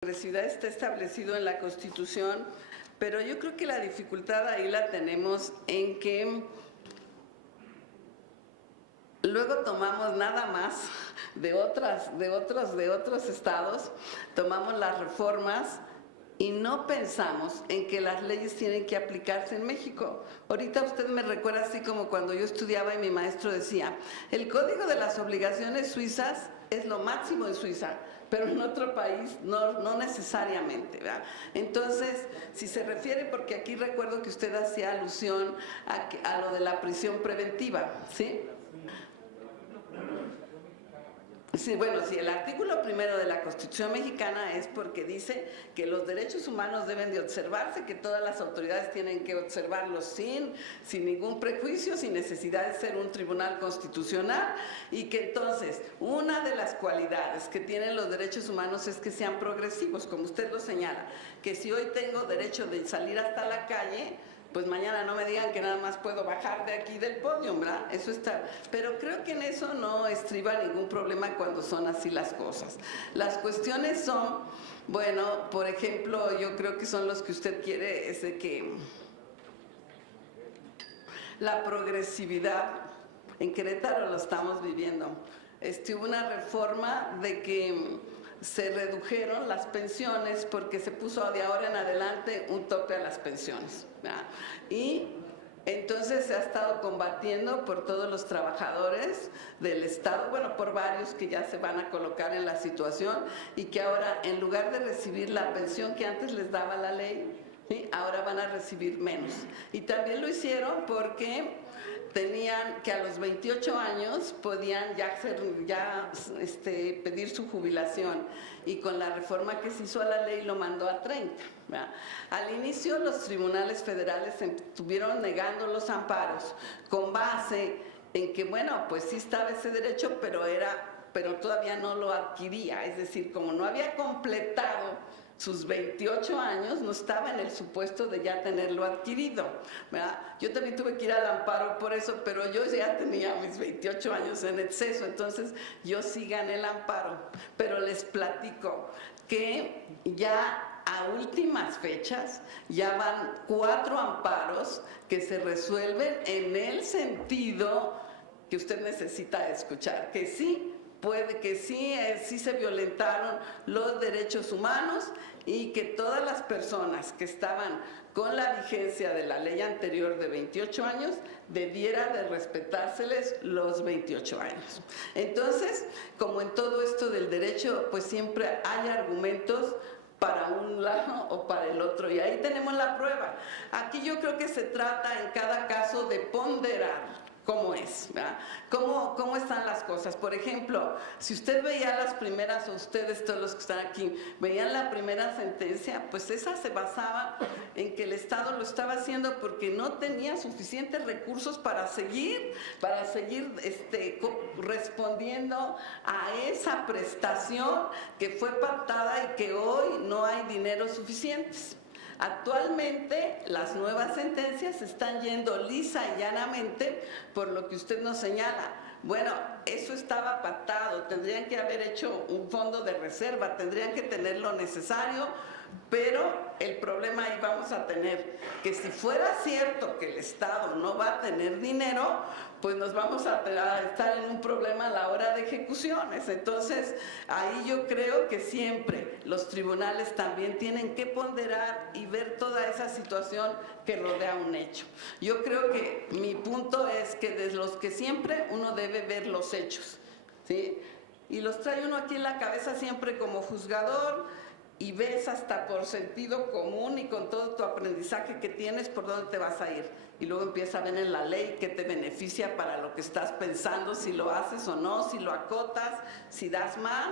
progresividad está establecido en la Constitución, pero yo creo que la dificultad ahí la tenemos en que luego tomamos nada más de otros estados, tomamos las reformas y no pensamos en que las leyes tienen que aplicarse en México. Ahorita usted me recuerda así como cuando yo estudiaba y mi maestro decía, el Código de las Obligaciones Suizas es lo máximo en Suiza, pero en otro país no necesariamente, ¿verdad? Entonces, si se refiere, porque aquí recuerdo que usted hacía alusión a lo de la prisión preventiva, ¿sí? Sí, bueno, sí, el artículo primero de la Constitución mexicana es porque dice que los derechos humanos deben de observarse, que todas las autoridades tienen que observarlos sin ningún prejuicio, sin necesidad de ser un tribunal constitucional, y que entonces una de las cualidades que tienen los derechos humanos es que sean progresivos, como usted lo señala, que si hoy tengo derecho de salir hasta la calle, pues mañana no me digan que nada más puedo bajar de aquí del podio, ¿verdad? Eso está. Pero creo que en eso no estriba ningún problema cuando son así las cosas. Las cuestiones son, bueno, por ejemplo, yo creo que son los que usted quiere, es de que la progresividad, en Querétaro lo estamos viviendo. Hubo una reforma de que se redujeron las pensiones porque se puso de ahora en adelante un tope a las pensiones, ¿verdad? Y entonces se ha estado combatiendo por todos los trabajadores del Estado, bueno, por varios que ya se van a colocar en la situación y que ahora en lugar de recibir la pensión que antes les daba la ley, ¿sí?, ahora van a recibir menos. Y también lo hicieron porque tenían que a los 28 años podían pedir su jubilación, y con la reforma que se hizo a la ley lo mandó a 30, ¿verdad? Al inicio los tribunales federales estuvieron negando los amparos con base en que, bueno, pues sí estaba ese derecho, pero todavía no lo adquiría, es decir, como no había completado sus 28 años, no estaba en el supuesto de ya tenerlo adquirido, ¿verdad? Yo también tuve que ir al amparo por eso, pero yo ya tenía mis 28 años en exceso, entonces yo sí gané el amparo. Pero les platico que ya a últimas fechas ya van 4 amparos que se resuelven en el sentido que usted necesita escuchar, que sí, puede que sí se violentaron los derechos humanos y que todas las personas que estaban con la vigencia de la ley anterior de 28 años debiera de respetárseles los 28 años. Entonces, como en todo esto del derecho, pues siempre hay argumentos para un lado o para el otro, y ahí tenemos la prueba. Aquí yo creo que se trata en cada caso de ponderar cómo es, ¿verdad? ¿Cómo están las cosas? Por ejemplo, si usted veía las primeras, o ustedes todos los que están aquí, veían la primera sentencia, pues esa se basaba en que el Estado lo estaba haciendo porque no tenía suficientes recursos para seguir respondiendo a esa prestación que fue pactada y que hoy no hay dinero suficientes. Actualmente las nuevas sentencias están yendo lisa y llanamente por lo que usted nos señala. Bueno, eso estaba pactado, tendrían que haber hecho un fondo de reserva, tendrían que tener lo necesario, pero el problema ahí vamos a tener que si fuera cierto que el Estado no va a tener dinero, pues nos vamos a estar en un problema a la hora de ejecuciones. Entonces, ahí yo creo que siempre los tribunales también tienen que ponderar y ver toda esa situación que rodea un hecho. Yo creo que mi punto es que desde los que siempre uno debe ver los hechos, ¿sí? Y los trae uno aquí en la cabeza siempre como juzgador, y ves hasta por sentido común y con todo tu aprendizaje que tienes por dónde te vas a ir. Y luego empieza a ver en la ley qué te beneficia para lo que estás pensando, si lo haces o no, si lo acotas, si das más,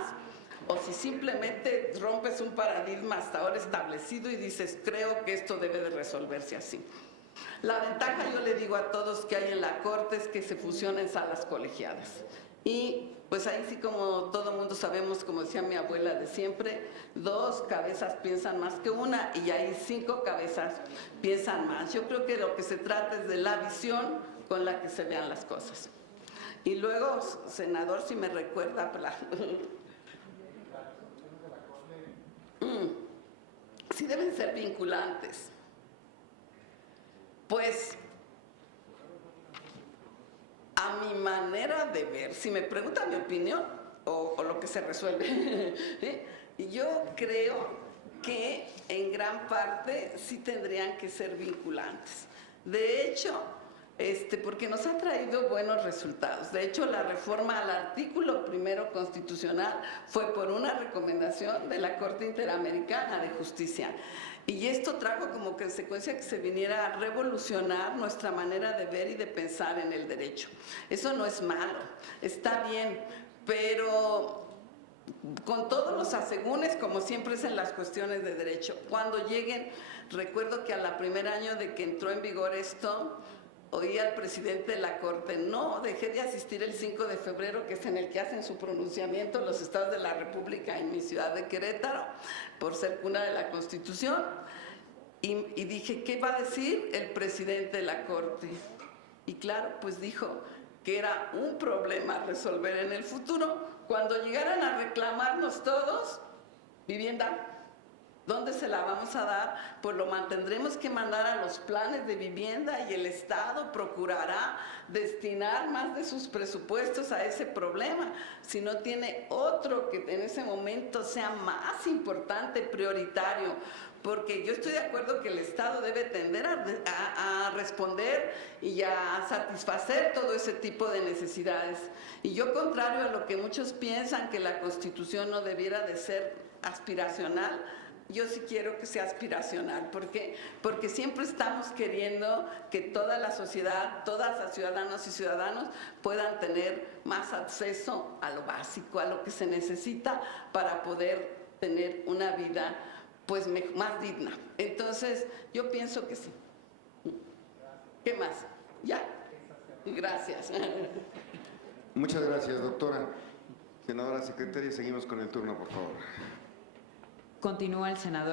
o si simplemente rompes un paradigma hasta ahora establecido y dices, creo que esto debe de resolverse así. La ventaja, yo le digo a todos, que hay en la Corte es que se fusionen salas colegiadas. Y pues ahí sí, como todo mundo sabemos, como decía mi abuela de siempre, 2 cabezas piensan más que una, y ahí 5 cabezas piensan más. Yo creo que lo que se trata es de la visión con la que se vean las cosas. Y luego, senador, si me recuerda, si deben ser vinculantes. Pues, a mi manera de ver, si me preguntan mi opinión o lo que se resuelve, yo creo que en gran parte sí tendrían que ser vinculantes. De hecho, porque nos ha traído buenos resultados. De hecho, la reforma al artículo 1 constitucional fue por una recomendación de la Corte Interamericana de Justicia. Y esto trajo como consecuencia que se viniera a revolucionar nuestra manera de ver y de pensar en el derecho. Eso no es malo, está bien, pero con todos los asegúnes, como siempre es en las cuestiones de derecho. Cuando lleguen, recuerdo que al primer año de que entró en vigor esto, oí al presidente de la Corte: no, dejé de asistir el 5 de febrero, que es en el que hacen su pronunciamiento los estados de la República en mi ciudad de Querétaro, por ser cuna de la Constitución, y dije, ¿qué va a decir el presidente de la Corte? Y claro, pues dijo que era un problema a resolver en el futuro, cuando llegaran a reclamarnos todos vivienda. ¿Dónde se la vamos a dar? Pues lo mantendremos que mandar a los planes de vivienda, y el Estado procurará destinar más de sus presupuestos a ese problema. Si no tiene otro que en ese momento sea más importante, prioritario, porque yo estoy de acuerdo que el Estado debe tender a responder y a satisfacer todo ese tipo de necesidades. Y yo, contrario a lo que muchos piensan, que la Constitución no debiera de ser aspiracional, yo sí quiero que sea aspiracional. ¿Por qué? Porque siempre estamos queriendo que toda la sociedad, todas las ciudadanas y ciudadanos puedan tener más acceso a lo básico, a lo que se necesita para poder tener una vida pues más digna. Entonces, yo pienso que sí. ¿Qué más? ¿Ya? Gracias. Muchas gracias, doctora. Senadora secretaria, seguimos con el turno, por favor. Continúa el senador.